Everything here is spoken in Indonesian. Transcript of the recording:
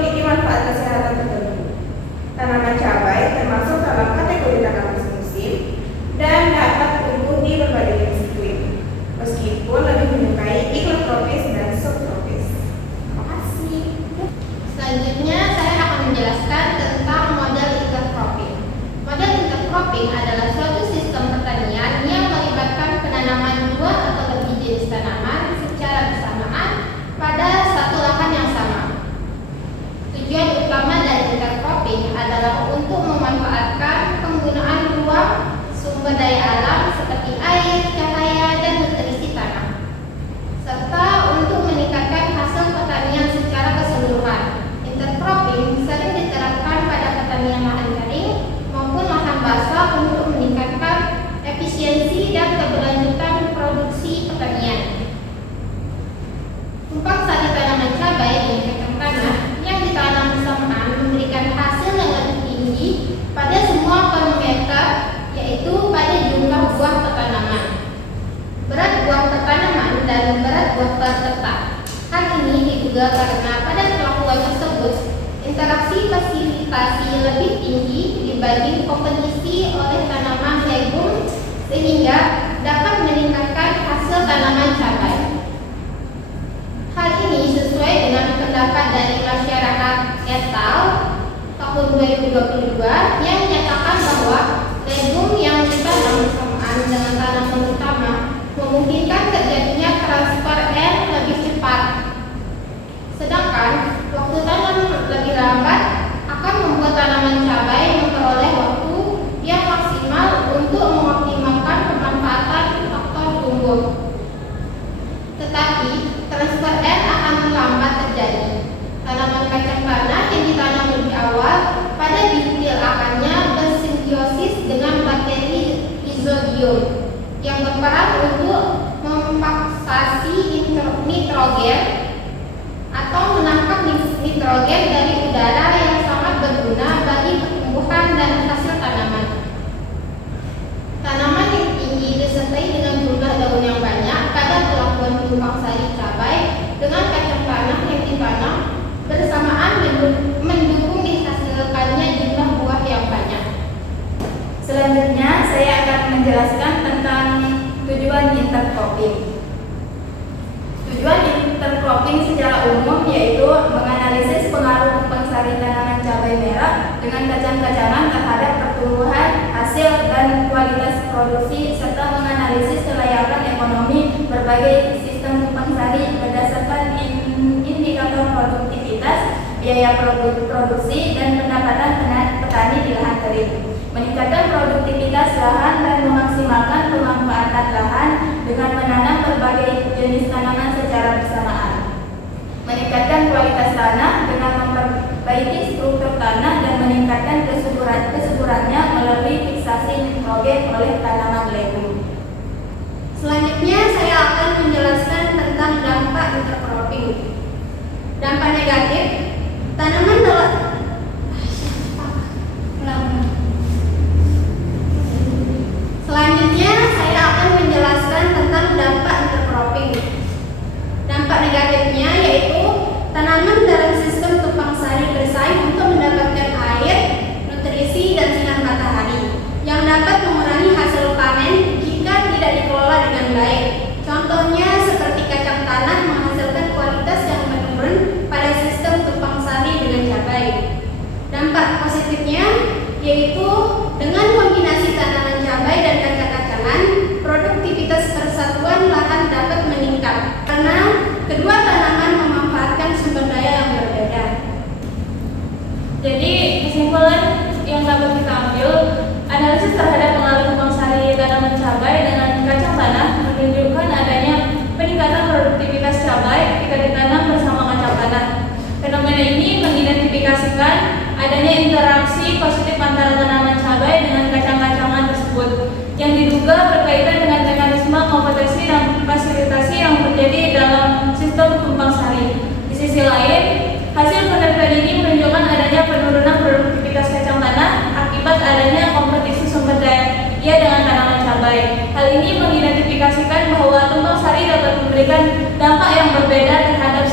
memiliki manfaat kesehatan tertentu. Tanaman cabai termasuk dalam kategori tanaman semusim dan dapat tumbuh di berbagai jenis iklim, meskipun lebih menyukai iklim tropis dan subtropis. Terima kasih. Selanjutnya saya akan menjelaskan tentang model intercropping. Model intercropping adalah suatu sistem pertanian yang melibatkan penanaman dua atau lebih jenis tanaman secara bersamaan pada satu lahan yang sama. Tujuan utama dari intercropping adalah untuk memanfaatkan penggunaan ruang sumber daya alam seperti air, cahaya, dan nutrisi tanah, serta untuk meningkatkan hasil pertanian secara keseluruhan. Intercropping sering diterapkan pada pertanian lahan kering maupun lahan basah untuk meningkatkan efisiensi dan keberlanjutan produksi pertanian. Tumpang sari tanaman cabai dan kacang tanah yang ditanam bersamaan memberikan hasil yang lebih tinggi pada semua parameter, yaitu pada jumlah buah per tanaman, berat buah per tanaman, dan berat buah per tetap. Hal ini diduga karena pada perlakuan tersebut interaksi fasilitasi lebih tinggi dibanding kompetisi oleh tanaman legum, sehingga dapat meningkatkan hasil tanaman cabai. Hal ini sesuai dengan pendapat dari masyarakat et al. Tahun 2022 yang menyatakan bahwa legum yang ditanam bersamaan dengan tanaman utama memungkinkan terjadinya transfer air lebih cepat, sedangkan waktu tanam lebih lambat akan membuat tanaman cabai memperoleh waktu yang maksimal untuk mengoptimalkan pemanfaatan faktor tumbuh. Tetapi transfer air akan lambat terjadi. Tanaman kacang tanah yang ditanam lebih awal pada bintil akarnya bersimbiosis dengan bakteri Rhizobium yang berperan untuk memfaksasi nitrogen atau menangkap nitrogen dari udara yang sangat berguna bagi pertumbuhan dan hasil tanaman. Tanaman yang tinggi disertai dengan jumlah daun yang banyak pada perlakuan tumpang sari cabai dengan kacang tanah yang ditanam bersamaan mendukung dihasilkannya jumlah buah yang banyak. Selanjutnya saya akan menjelaskan tentang tujuan intercropping. Tujuan intercropping secara umum yaitu menganalisis pengaruh tumpang sari tanaman cabai merah dengan kacang-kacangan terhadap pertumbuhan, hasil, dan kualitas produksi, serta menganalisis kelayakan ekonomi berbagai sistem tumpang sari berdasarkan indikator produktivitas, biaya produksi, dan pendapatan petani di lahan kering. Meningkatkan produktivitas lahan dan memaksimalkan pemanfaatan lahan dengan menanam berbagai jenis tanaman secara bersamaan. Meningkatkan kualitas tanah dengan memperbaiki struktur tanah dan meningkatkan kesuburannya melalui fiksasi nitrogen oleh tanaman legum. Selanjutnya saya akan menjelaskan tentang dampak intercropping. Dampak negatif, tanaman Selanjutnya saya akan menjelaskan tentang dampak intercropping. Dampak negatifnya yaitu tanaman dalam sistem tumpang sari bersaing untuk mendapatkan air, nutrisi, dan sinar matahari yang dapat mengurangi hasil panen jika tidak dikelola dengan baik. Contohnya seperti kacang tanah menghasilkan kualitas yang menurun pada sistem tumpang sari dengan cabai. Dampak positifnya yaitu dengan kombinasi tanaman cabai dan kacang-kacangan, produktivitas persatuan lahan dapat meningkat karena kedua tanaman memanfaatkan sumber daya yang berbeda. Jadi kesimpulan yang dapat kita ambil, analisis terhadap pengaruh tumpang sari tanaman cabai dengan kacang tanah menunjukkan adanya peningkatan produktivitas cabai ketika ditanam bersama kacang tanah. Fenomena ini mengidentifikasikan adanya interaksi positif antara tanaman cabai dengan kacang-kacangan tersebut yang diduga berkaitan dengan mekanisme kompetisi dan fasilitasi yang terjadi dalam sistem tumpang sari. Di sisi lain, hasil penelitian ini menunjukkan adanya penurunan produktivitas kacang tanah akibat adanya kompetisi sumber daya dengan tanaman cabai. Hal ini mengidentifikasikan bahwa tumpang sari dapat memberikan dampak yang berbeda terhadap